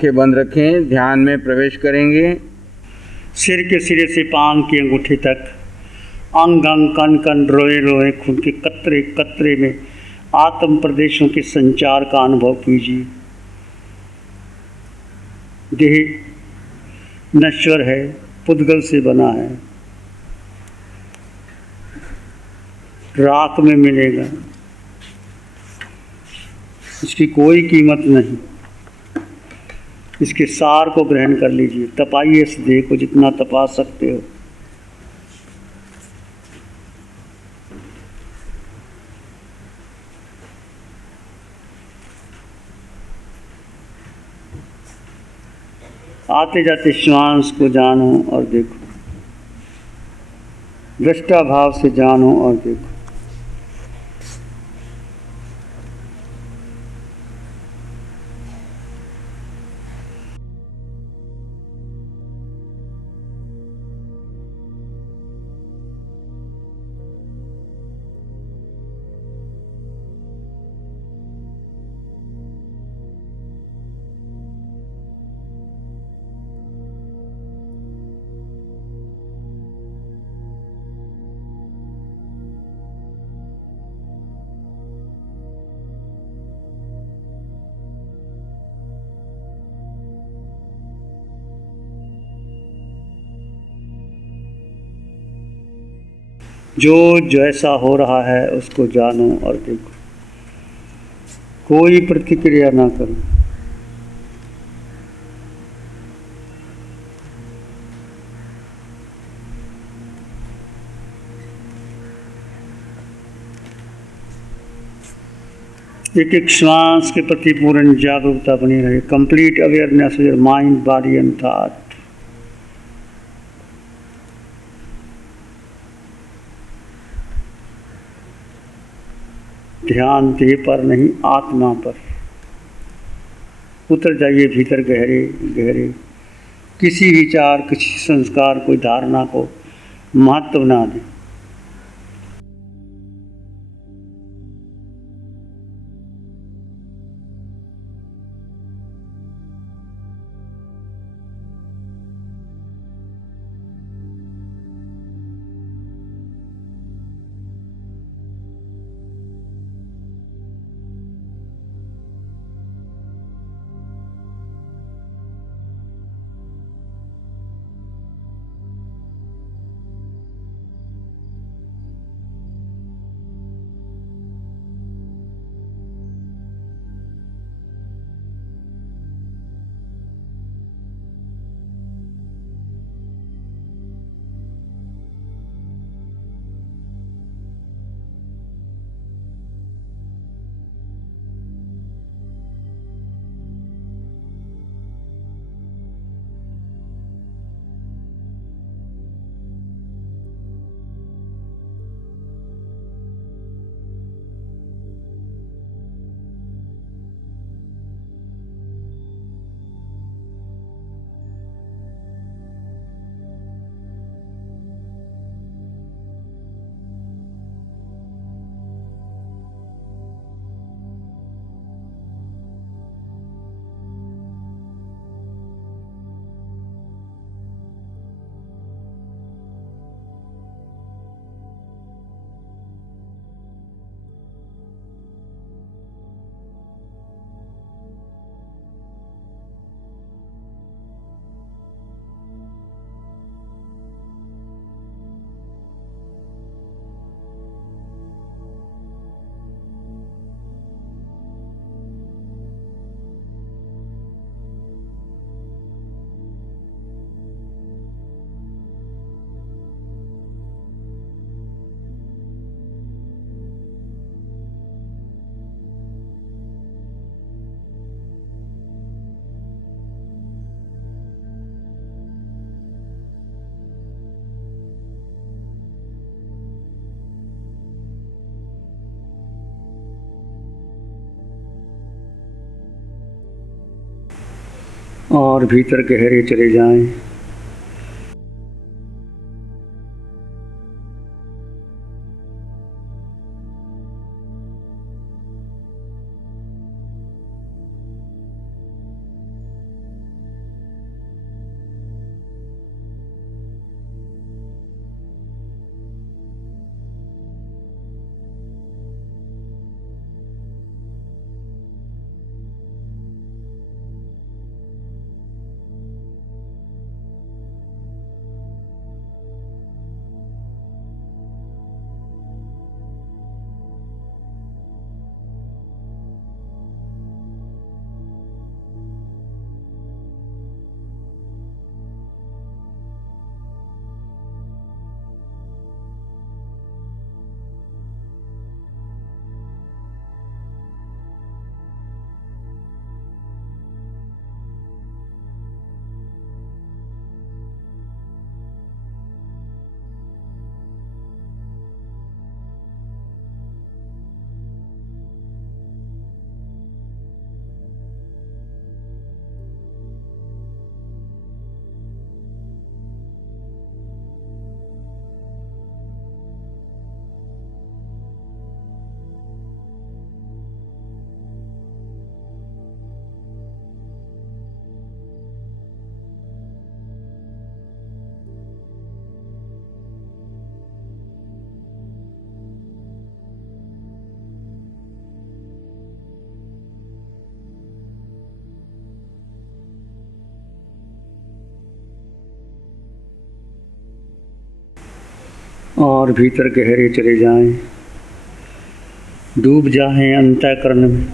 आंखें बंद रखें, ध्यान में प्रवेश करेंगे। सिर के सिरे से पांव की अंगूठी तक, अंग अंग कण कण रोए रोए खून के कतरे कतरे में आत्म प्रदेशों के संचार का अनुभव कीजिए। देह नश्वर है, पुद्गल से बना है, राख में मिलेगा, इसकी कोई कीमत नहीं। इसके सार को ग्रहण कर लीजिए। तपाइए इस देह को जितना तपा सकते हो। आते जाते श्वास को जानो और देखो, दृष्टा भाव से जानो और देखो। जो जैसा हो रहा है उसको जानो और देखो, कोई प्रतिक्रिया ना करो। एक एक श्वास के प्रति पूर्ण जागरूकता बनी रहे। Complete awareness of your mind, body and thought. ध्यान देह पर नहीं, आत्मा पर। उतर जाइए भीतर गहरे गहरे। किसी विचार, किसी संस्कार, कोई धारणा को महत्व ना दें। और भीतर गहरे चले जाएं। और भीतर गहरे चले जाएं, डूब जाएं अंतःकरण में।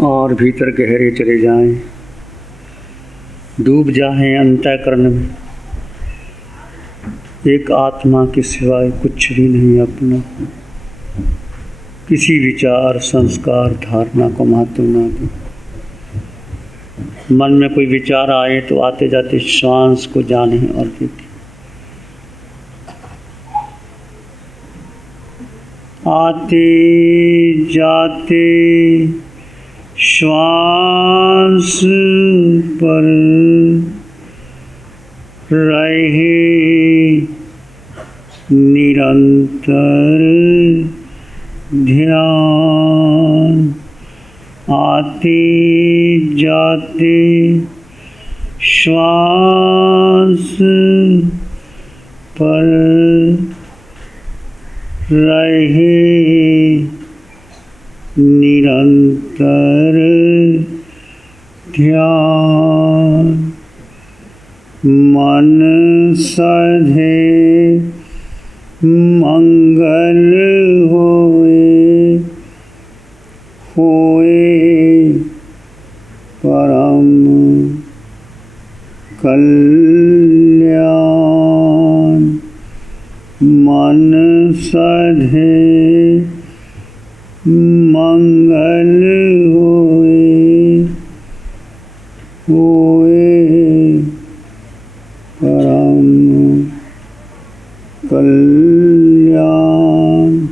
और भीतर गहरे चले जाएं, डूब जाएं अंतःकरण में। एक आत्मा के सिवाय कुछ भी नहीं अपना। किसी विचार, संस्कार, धारणा को महत्व ना दें। मन में कोई विचार आए तो आते जाते श्वास को जाने और देखें। आते जाते श्वास पर रहे निरंतर ध्यान। आते जाते श्वास पर रहे निरंतर ध्यान। मन सधे मंगल होए, होए परम कल्याण। मन सधे मंगल होए, होए परम कल्याण।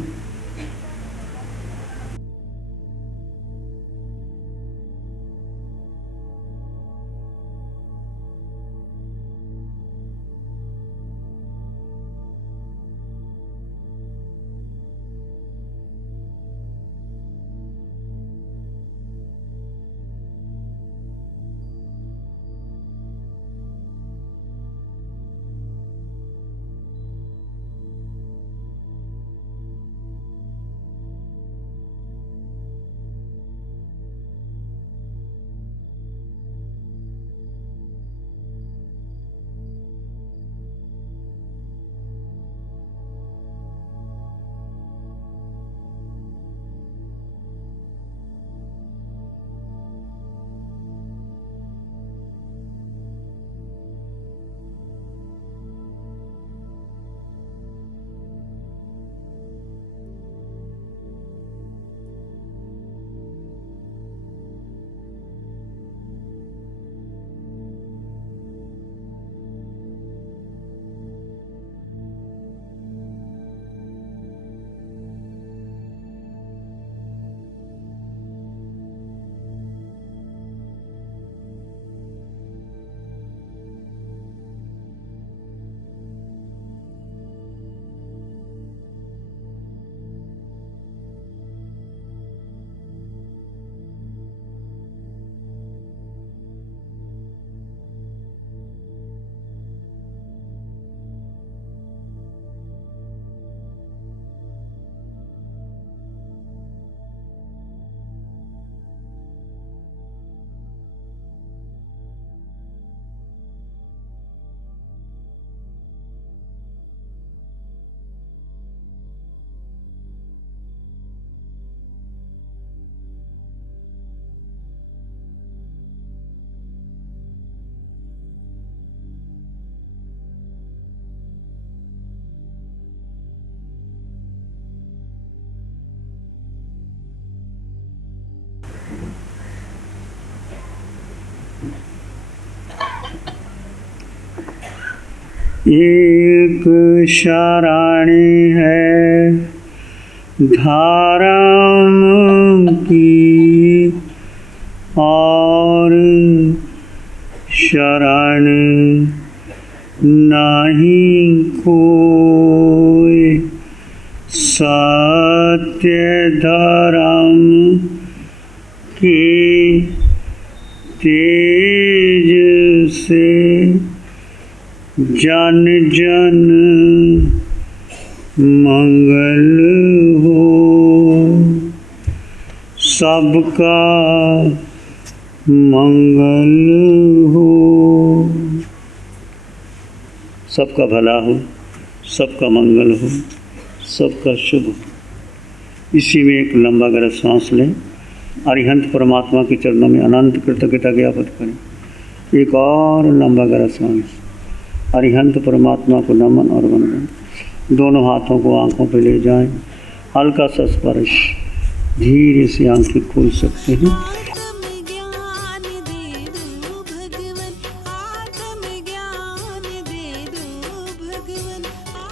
एक शरणी है धर्म की और शरण नहीं कोई, सत्य धर्म की तेज से जन जन मंगल हो, सबका मंगल हो, सबका भला हो, सबका मंगल हो, सबका शुभ हो। इसी में एक लंबा गहरा सांस लें, अरिहंत परमात्मा के चरणों में अनंत कृतज्ञता ज्ञापित करें। एक और लंबा गहरा सांस, अरिहंत परमात्मा को नमन और वंदन। दोनों हाथों को आंखों पर ले जाएं, हल्का सा स्पर्श, धीरे से आंखें खोल सकते हैं।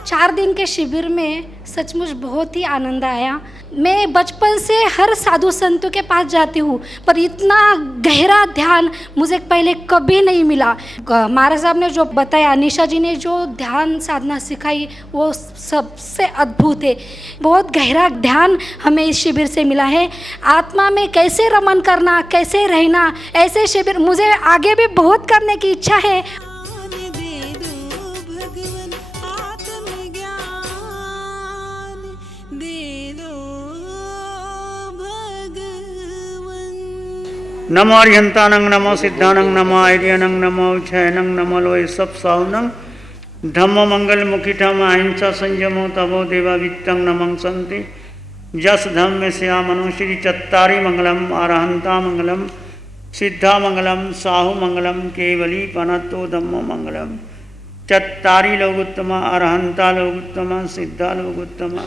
4 दिन के शिविर में सचमुच बहुत ही आनंद आया। मैं बचपन से हर साधु संतों के पास जाती हूँ, पर इतना गहरा ध्यान मुझे पहले कभी नहीं मिला। महाराज साहब ने जो बताया, निशा जी ने जो ध्यान साधना सिखाई, वो सबसे अद्भुत है। बहुत गहरा ध्यान हमें इस शिविर से मिला है। आत्मा में कैसे रमन करना, कैसे रहना, ऐसे शिविर मुझे आगे भी बहुत करने की इच्छा है। नमो अरिहंतानंग, नमो सिद्धानंग, नमो आर्यनंग, नमो क्षयनंग, नमो लोय सब साहुनंग, धम्मो मंगल मुखिठम अहिंसा संयमो तपो देवा वित्तंग नमं संति जस धम्म श्या मनुश्री चत्तारी मंगलम अरहंता मंगलम सिद्धा मंगलम साहु मंगलम केवली पनतो धम्मो मंगलम। चत्तारी लोग उत्तम, अरहंता लोग उत्तम, सिद्धा लोग उत्तम,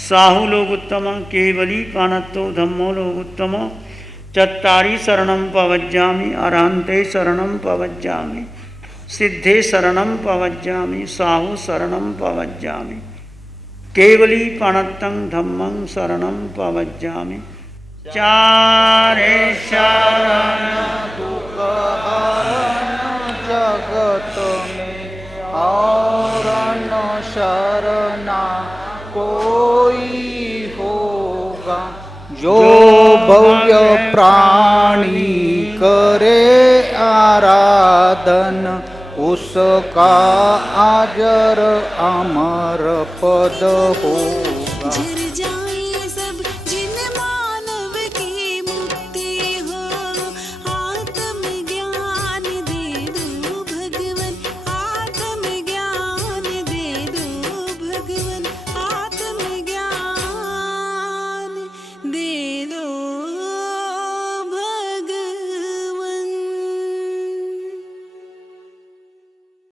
साहु लोग उत्तम, केवली पनतो धम्मो लोग उत्तम। चत्तारी शरणं पवज्जामि, अरहन्ते शरणं पवज्जामि, सिद्धे शरणं पवज्जामि, साहु शरणं पवज्जामि, केवली पणत्तं धम्मं शरणं पवज्जामि। चारे शरण दुख हरण जगत में और न शरणा कोई होगा। जो भव्य प्राणी करे आराधन, उसका अजर अमर पद होगा।